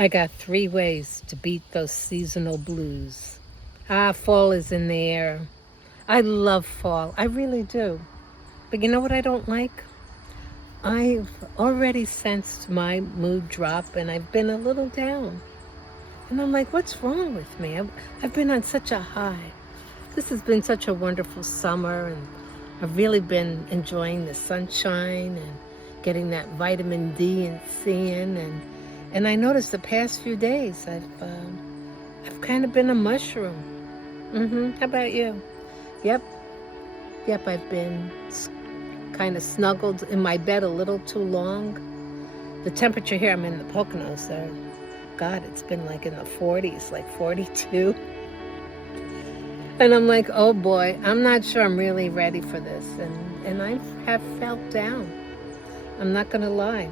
I got 3 ways to beat those seasonal blues. Fall is in the air. I love fall. I really do. But you know what I don't like? I've already sensed my mood drop and I've been a little down. And I'm like, what's wrong with me? I've been on such a high. This has been such a wonderful summer and I've really been enjoying the sunshine and getting that vitamin D and C in. And I noticed the past few days I've kind of been a mushroom. How about you? Yep. I've been kind of snuggled in my bed a little too long. The temperature here, I'm in the Poconos, so God, it's been like in the 40s, like 42. And I'm like, oh boy, I'm not sure I'm really ready for this. And I have felt down. I'm not going to lie.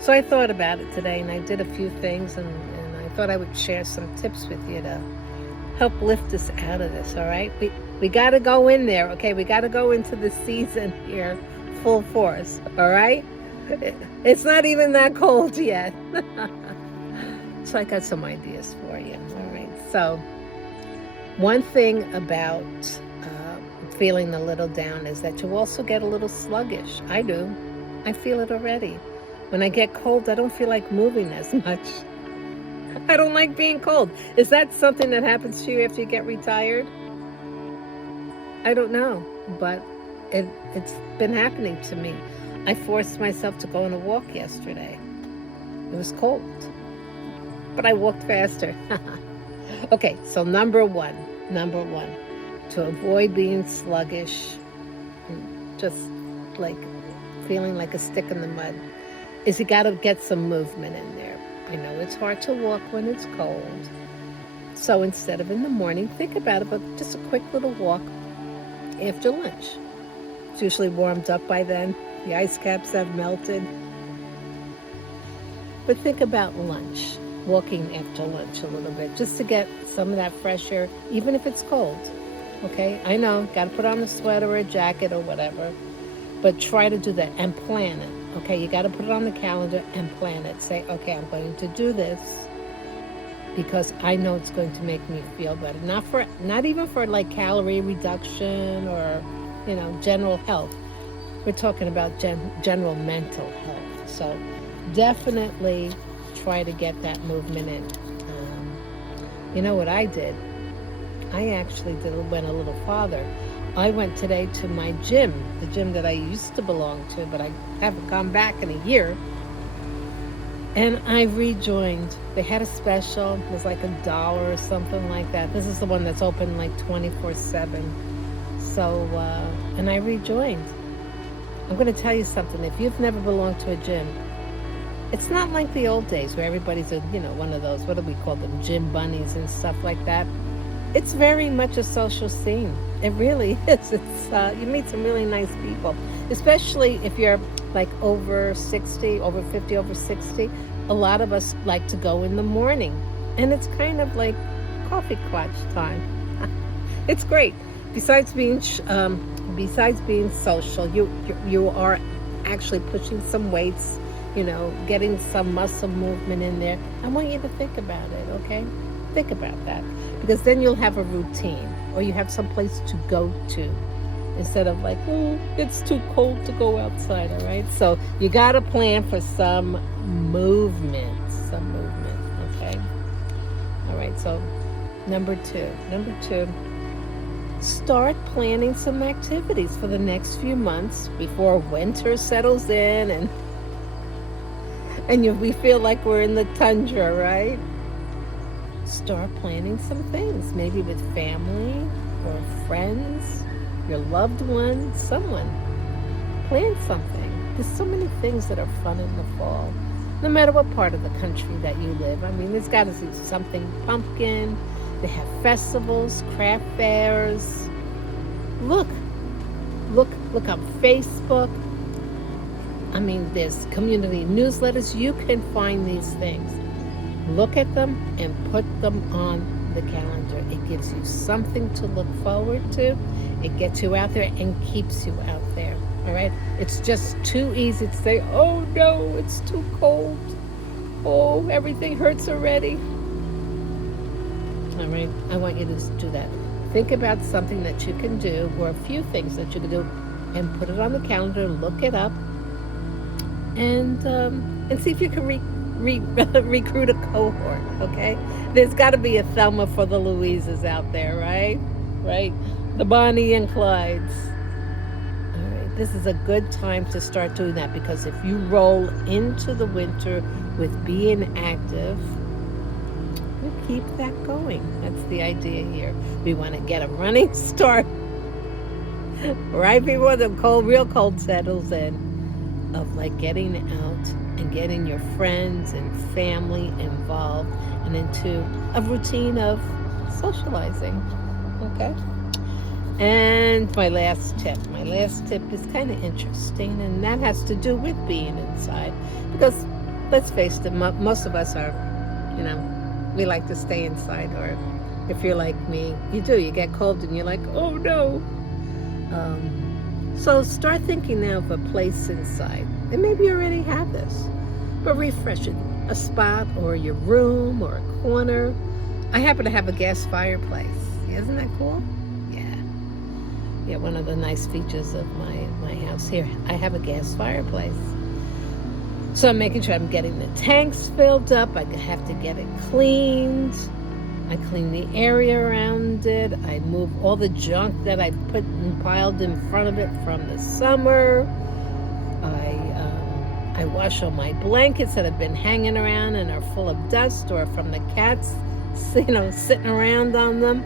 So I thought about it today and I did a few things and I thought I would share some tips with you to help lift us out of this, all right? We got to go in there, okay? We got to go into the season here full force, all right? It's not even that cold yet. So I got some ideas for you, all right? So one thing about feeling a little down is that you also get a little sluggish. I do. I feel it already. When I get cold, I don't feel like moving as much. I don't like being cold. Is that something that happens to you after you get retired? I don't know, but it's been happening to me. I forced myself to go on a walk yesterday. It was cold, but I walked faster. Okay, so number one, to avoid being sluggish, just like feeling like a stick in the mud, is you got to get some movement in there. I know it's hard to walk when it's cold. So instead of in the morning, think about it, but just a quick little walk after lunch. It's usually warmed up by then. The ice caps have melted. But think about lunch, walking after lunch a little bit, just to get some of that fresh air, even if it's cold. Okay, I know, got to put on a sweater or a jacket or whatever, but try to do that and plan it. Okay, you got to put it on the calendar and plan it. Say, okay, I'm going to do this because I know it's going to make me feel better. Not even for like calorie reduction or, general health. We're talking about general mental health. So definitely try to get that movement in. You know what I did? I actually went a little farther. I went today to my gym, the gym that I used to belong to, but I haven't gone back in a year. And I rejoined. They had a special. It was like $1 or something like that. This is the one that's open like 24/7. So, and I rejoined. I'm going to tell you something. If you've never belonged to a gym, it's not like the old days where everybody's one of those, what do we call them, gym bunnies and stuff like that. It's very much a social scene. It really is. It's you meet some really nice people, especially if you're like over 60, over 50, over 60. A lot of us like to go in the morning, and it's kind of like coffee clutch time. It's great. Besides being social, you are actually pushing some weights, getting some muscle movement in there. I want you to think about it, okay? Think about that. Because then you'll have a routine or you have some place to go to instead of like, it's too cold to go outside, all right? So you got to plan for some movement, okay? All right, so number two, start planning some activities for the next few months before winter settles in and we feel like we're in the tundra, right? Start planning some things, maybe with family or friends, your loved one, someone. Plan something. There's so many things that are fun in the fall, no matter what part of the country that you live. I mean, there's got to be something pumpkin. They have festivals, craft fairs. Look on Facebook. I mean, there's community newsletters. You can find these things. Look at them and put them on the calendar. It gives you something to look forward to. It gets you out there and keeps you out there. All right? It's just too easy to say, oh no, it's too cold. Oh, everything hurts already. All right, I want you to do that. Think about something that you can do, or a few things that you can do, and put it on the calendar. Look it up, and see if you can recruit a cohort. Okay, there's got to be a Thelma for the Louises out there, right? Right, the Bonnie and Clydes. All right, this is a good time to start doing that, because if you roll into the winter with being active, we keep that going. That's the idea here. We want to get a running start right before the real cold settles in, of like getting out and getting your friends and family involved and into a routine of socializing. Okay? And my last tip is kind of interesting, and that has to do with being inside. Because let's face it, most of us are, we like to stay inside. Or if you're like me, you do. You get cold and you're like, oh no. So start thinking now of a place inside. And maybe you already have this, but refresh it. A spot, or your room, or a corner. I happen to have a gas fireplace. Isn't that cool? Yeah, one of the nice features of my house here. I have a gas fireplace. So I'm making sure I'm getting the tanks filled up. I have to get it cleaned. I clean the area around it. I move all the junk that I put and piled in front of it from the summer. I wash all my blankets that have been hanging around and are full of dust, or from the cats, sitting around on them.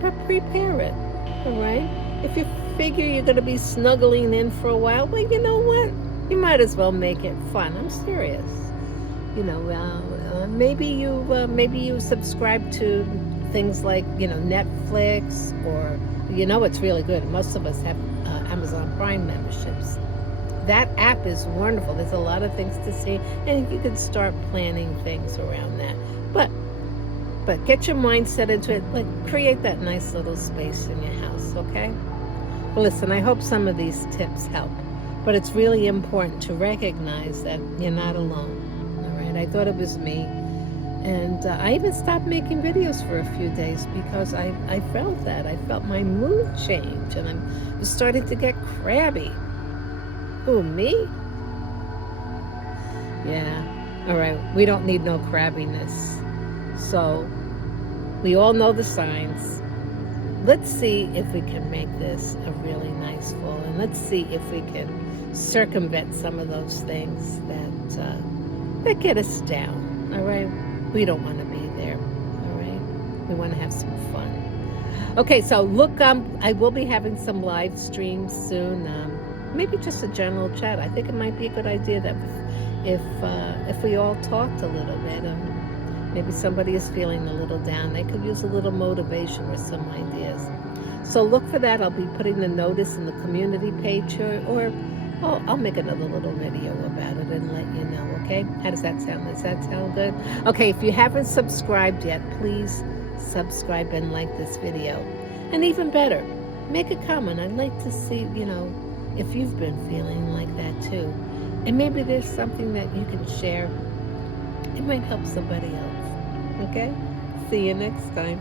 But prepare it, all right? If you figure you're going to be snuggling in for a while, well, you know what? You might as well make it fun. I'm serious. Maybe you subscribe to things like Netflix, or it's really good. Most of us have Amazon Prime memberships. That app is wonderful. There's a lot of things to see, and you can start planning things around that. But get your mindset into it. Like, create that nice little space in your house, okay? Well, listen, I hope some of these tips help. But it's really important to recognize that you're not alone, all right? I thought it was me. And I even stopped making videos for a few days because I felt that. I felt my mood change, and I was starting to get crabby. Who, me? Yeah, all right. We don't need no crabbiness. So we all know the signs. Let's see if we can make this a really nice fall, and let's see if we can circumvent some of those things that get us down. All right, we don't want to be there. All right, we want to have some fun. Okay, so look, I will be having some live streams soon. Maybe just a general chat. I think it might be a good idea that if we all talked a little bit. Maybe somebody is feeling a little down. They could use a little motivation or some ideas. So look for that. I'll be putting the notice in the community page, or I'll make another little video about it and let you know, okay? How does that sound? Does that sound good? Okay, if you haven't subscribed yet, please subscribe and like this video. And even better, make a comment. I'd like to see, if you've been feeling like that too. And maybe there's something that you can share. It might help somebody else. Okay? See you next time.